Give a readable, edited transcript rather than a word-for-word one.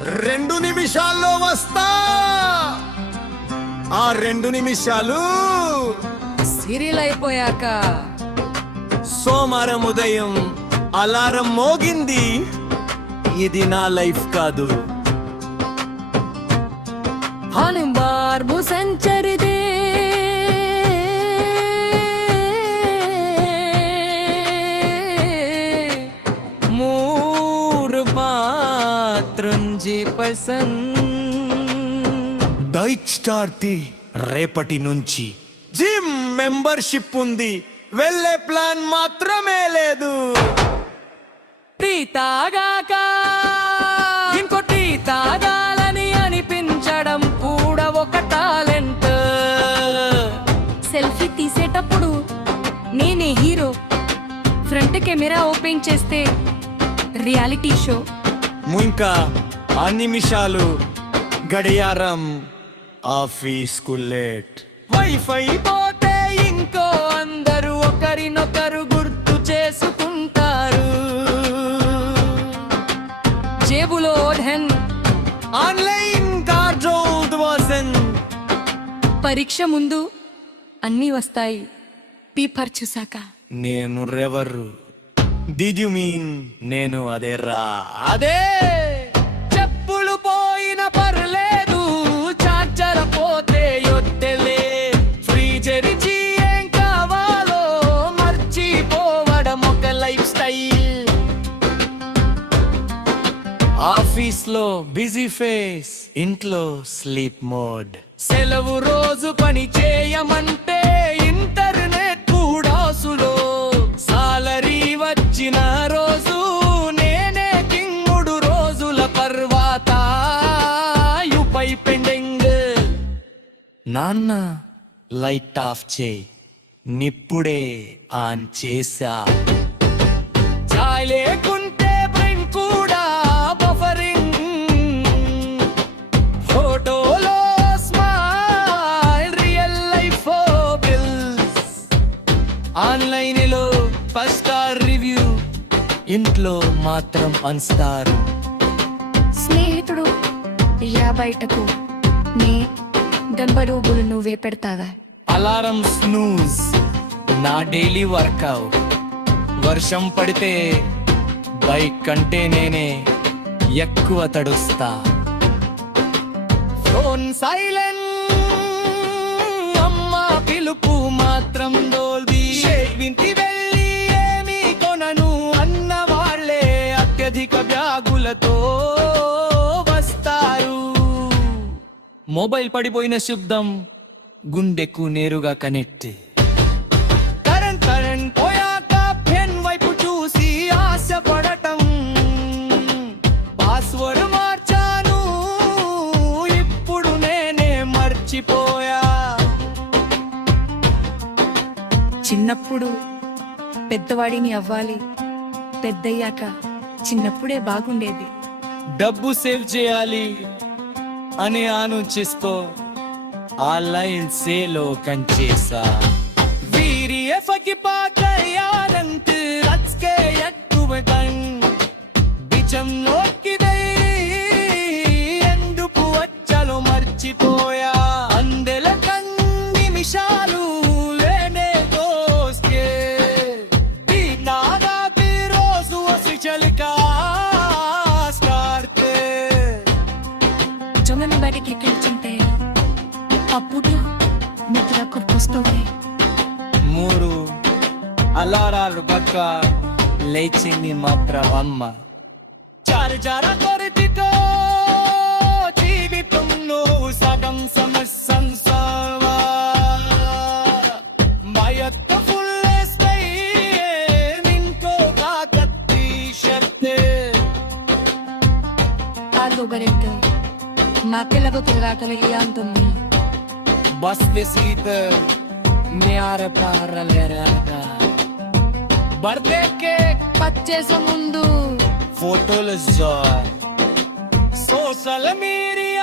2 నిమిషాల్లో వస్తా. ఆ 2 నిమిషాలు సీరియల్ అయిపోయాక సోమవారం ఉదయం అలారం మోగింది. ఇది నా లైఫ్ కాదు. ಹಾನಿಂಬಾರ್ಬು ಸಂಚರಿದೆ ಮೂರು ಪಾತ್ರಂಜಿ ಪಸಂದ್ డైట్ స్టార్ ది రేపటి నుంచి జిమ్ మెంబర్షిప్ ఉంది. వెళ్ళే ప్లాన్ మాత్రమే లేదు. టీ తాగాక ఇంకో టీ తాగాలని అనిపించడం కూడా ఒక టాలెంట్. సెల్ఫీ తీసేటప్పుడు నేనే హీరో, ఫ్రంట్ కెమెరా ఓపెన్ చేస్తే రియాలిటీ షో. ఇంకా ఆ నిమిషాలు గడియారం ఆఫీస్కు లేట్. వైఫై పోతే ఇంకో అందరూ ఒకరినొకరు గుర్తు చేసుకుంటారు. జేబులో ధన్, ఆన్లైన్ కార్డ్ వాసన్. పరీక్ష ముందు అన్నీ వస్తాయి, పేపర్ చూసాక. నేను రెవరు డిడ్ యు మీన్ నేను అదే రా అదే. చెప్పులు పోయిన పర్లేదు, చార్జర్ పోతే యొద్దెలే. ఫ్రీజర్ ఇచ్చి ఏం కావాలో మర్చిపోవడం ఒక లైఫ్ స్టైల్. ఆఫీస్ లో బిజీ ఫేస్, ఇంట్లో స్లీప్ మోడ్. సెలవు రోజు పని చేయమంటే ఇంటర్నెట్ కూడా సులో. సాలరీ వచ్చిన రోజు నేనే కింగ్. 3 రోజుల పర్వాత యుపై పెండింగ్. నాన్న లైట్ ఆఫ్ చేయి, నిప్పుడే ఆన్ చేసా. చాయ్ లేకుంటే బ్రెయిన్ కూడా బఫరింగ్. ఫోటోలో smile, real life bills. Online లో 5 స్టార్ రివ్యూ, ఇంట్లో మాత్రం అన్స్టార్. స్నేహితుడు బయటకు నే గంబడూబులు నువ్వే పెడతావా? అలారం స్నూజ్ నా డైలీ వర్కౌట్. వర్షం పడితే బైక్ కంటే నేనే ఎక్కువ తడుస్తా. ఫోన్ సైలెంట్, అమ్మ పిలుపు మాత్రం డోల్బీ. వింటి వెళ్ళి ఏమి కొనను అన్న వాళ్ళే అత్యధిక బ్యాగులతో వస్తారు. మొబైల్ పడిపోయిన శబ్దం గుండెకు నేరుగా కనెక్ట్. కరెంట్ పోయాక పెన్ వైపు చూసి ఆశపడటం. పాస్వర్డ్ మార్చాను, ఇప్పుడు నేనే మర్చిపోయా. చిన్నప్పుడు పెద్దవాడిని అవ్వాలి, పెద్దయ్యాక చిన్నప్పుడే బాగుండేది. డబ్బు సేవ్ చేయాలి అని ఆలోచిస్తూ ఆన్లైన్ సేలో కంచేసా. వీరి ఎఫకి పాకయ్యానంత రచ్కే ఎక్కువ కన్. బిచం నోకిదై ఎందుకు వచ్చలో మర్చిపోయా. అందెల నిమిషాలు లేనే దోస్కే. నాగా రోజు వసి చలికా స్టార్తే. జొన్నని బయటికి ఎక్కించుంటే అప్పుడు నిద్ర కొట్టుకొస్తుంది. 3 అలారాలు పక్క లేచింది మాత్రం అమ్మ. చార్జర కొరితితో జీవితంలో సగం సమస్యన్సవా. భయత్త ఫుల్లేస్తై నిన్కో కాకత్తి షర్తే. కాదు బరెట్టు నా పిల్లలు తిరగాటలు అంటుంది. బస్ విసిగిత న్యార పారలేరాగా. బర్త్డే కేక్ పచ్చేస ముందు ఫోటోలు జాయ్. Social media